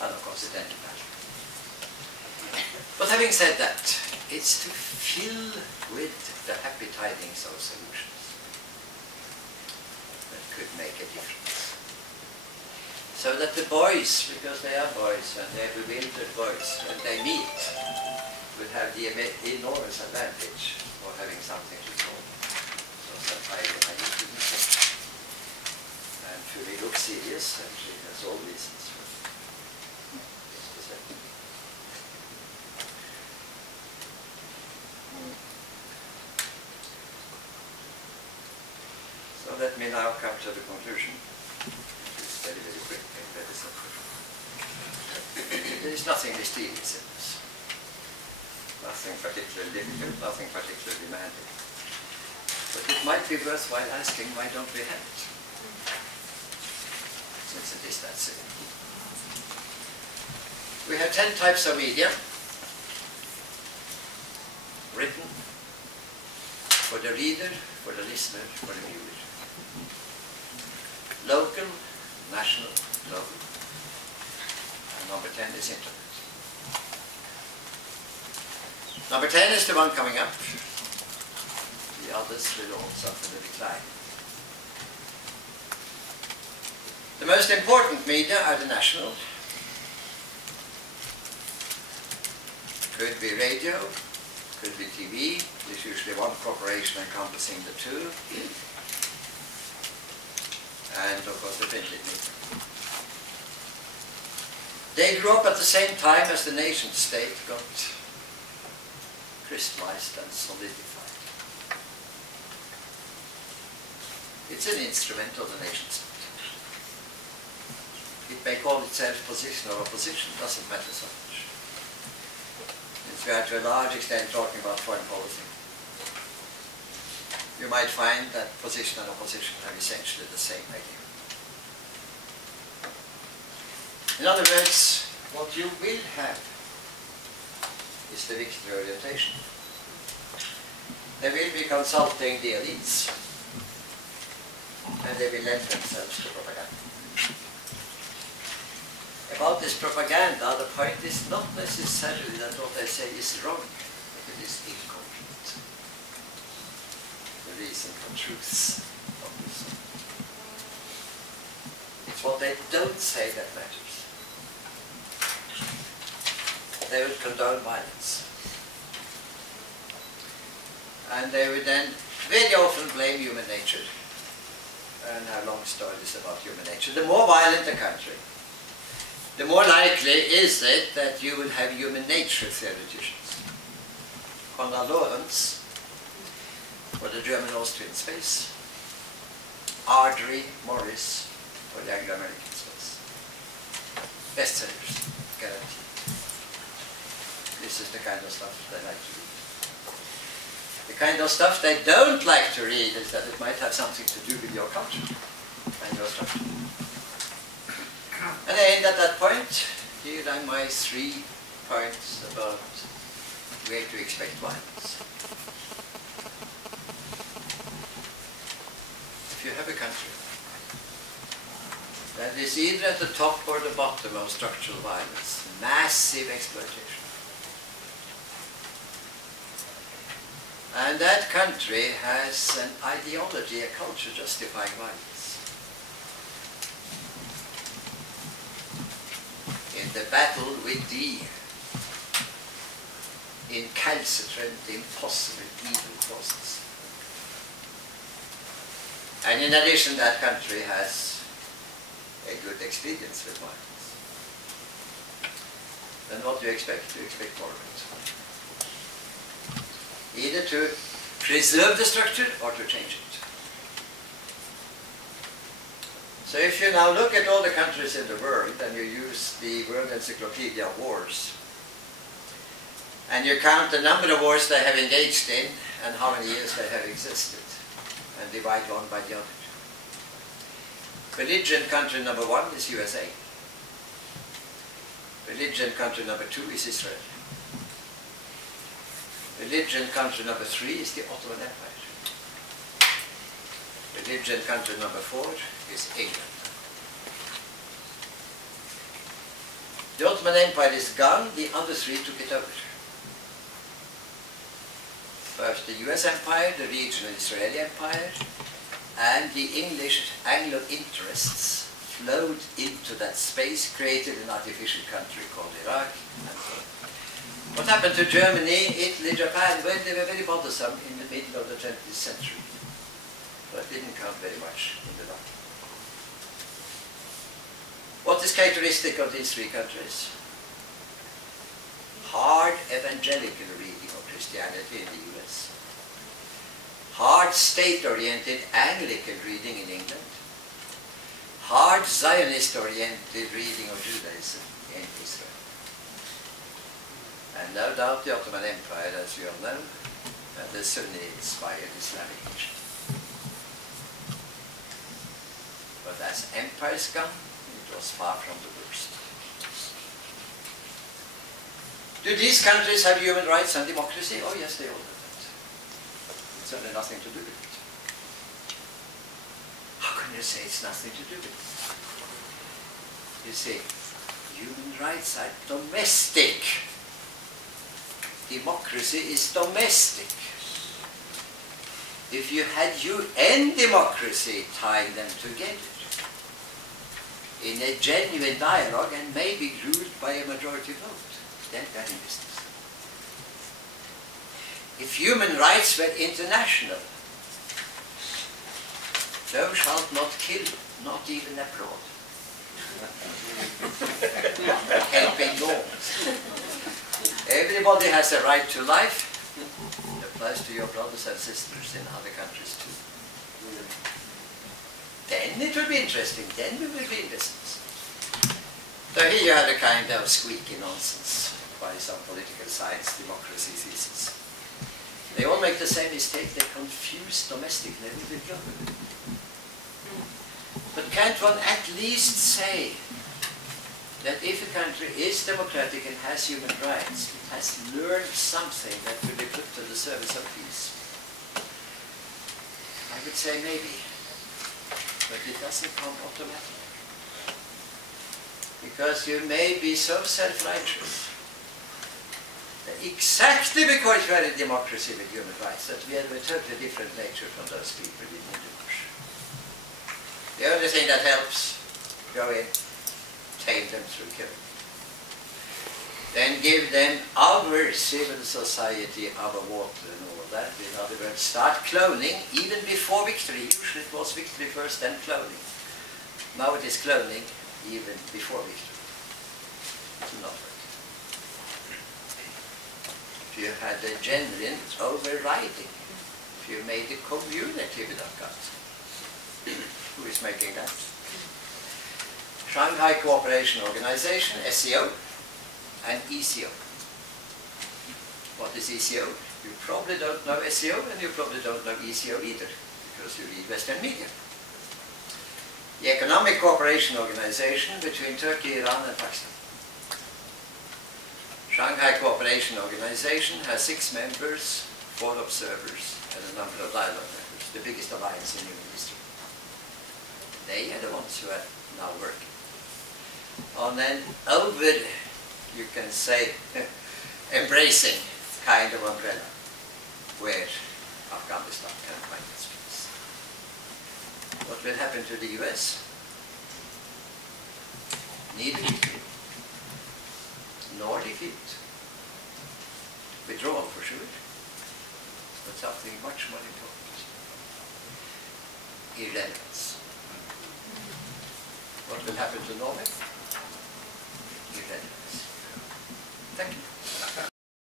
unconstitutional matter. But having said that, it's to fill with the happy tidings of solutions that could make a difference. So that the boys, because they are boys and they are bewildered boys, when they meet, will have the enormous advantage of having something to solve. So that I need to do something. And Fury looks serious, and she has all reasons for this to say. So let me now come to the conclusion. It's very, very quick and very simple. There is nothing mysterious in this. Nothing particularly difficult, nothing particularly demanding. But it might be worthwhile asking, why don't we have it? Since it is that simple. We have 10 types of media. Written for the reader, for the listener, for the viewer. Local, national, global. And number 10 is internet. Number 10 is the one coming up. The others will all suffer the decline. The most important media are the national. Could be radio, could be TV. There's usually one corporation encompassing the two. And of course the printed media. They grew up at the same time as the nation state got crystallized and solidified. It's an instrument of the nation state. It may call itself position or opposition, doesn't matter so much. Since we are to a large extent talking about foreign policy, you might find that position and opposition have essentially the same idea. In other words, what you will have is the victory orientation. They will be consulting the elites, and they will lend themselves to propaganda. About this propaganda, the point is not necessarily that what they say is wrong, but it is incomplete. The reason for truth of this. It's what they don't say that matters. They would condone violence. And they would then very often blame human nature and have long stories about human nature. The more violent the country, the more likely is it that you will have human nature theoreticians. Konrad Lorenz for the German-Austrian space, Ardrey Morris for the Anglo-American space. Bestsellers, guaranteed. This is the kind of stuff they like to read. The kind of stuff they don't like to read is that it might have something to do with your culture and your structure. And I end at that point. Here are my 3 points about where to expect violence. If you have a country that is either at the top or the bottom of structural violence, massive exploitation, and that country has an ideology, a culture justifying violence. In the battle with the incalcitrant, impossible, evil forces. And in addition, that country has a good experience with violence. Then what do you expect? You expect more of it. Either to preserve the structure or to change it. So if you now look at all the countries in the world and you use the World Encyclopedia of Wars, and you count the number of wars they have engaged in and how many years they have existed, and divide one by the other. Belligerent country number 1 is USA. Belligerent country number 2 is Israel. Belligerent country number 3 is the Ottoman Empire. Belligerent country number 4 is England. The Ottoman Empire is gone, the other three took it over. First the US Empire, the regional Israeli Empire, and the English Anglo interests flowed into that space, created an artificial country called Iraq, and so on. What happened to Germany, Italy, Japan? Well, they were very bothersome in the middle of the 20th century, but didn't count very much in the long. What is characteristic of these three countries? Hard evangelical reading of Christianity in the US. Hard state-oriented Anglican reading in England. Hard Zionist-oriented reading of Judaism in Israel. And no doubt the Ottoman Empire, as we all know, and the Sunni-inspired Islamic nation. But as empires come, it was far from the worst. Do these countries have human rights and democracy? Oh yes, they all have that. It's only nothing to do with it. How can you say it's nothing to do with it? You see, human rights are domestic. Democracy is domestic. If you had UN democracy tying them together in a genuine dialogue and maybe ruled by a majority vote, then they're in business. If human rights were international, thou shalt not kill, not even abroad. Helping laws. Everybody has a right to life. It applies to your brothers and sisters in other countries too. Then it will be interesting. Then we will be in business. So here you have a kind of squeaky nonsense by some political science democracy thesis. They all make the same mistake. They confuse domestic level with global. But can't one at least say that if a country is democratic and has human rights, it has learned something that will be put to the service of peace? I would say maybe, but it doesn't come automatically. Because you may be so self-righteous that exactly because you are a democracy with human rights, that we have a totally different nature from those people in English. The only thing that helps, go in, tame them through killing. Then give them our civil society, our water and all of that. In other words, start cloning even before victory. Usually it was victory first, then cloning. Now it is cloning even before victory. It will not work. If you had a genuine overriding, if you made a community without guns, who is making that? Shanghai Cooperation Organization, SCO, and ECO. What is ECO? You probably don't know SCO, and you probably don't know ECO either, because you read Western media. The Economic Cooperation Organization between Turkey, Iran, and Pakistan. Shanghai Cooperation Organization has 6 members, 4 observers, and a number of dialogue members, the biggest alliance in human history. They are the ones who are now working on an over, you can say, embracing kind of umbrella where Afghanistan can find its place. What will happen to the US? Neither victory nor defeat. Withdrawal for sure, but something much more important. Irrelevance. What will happen to Norway?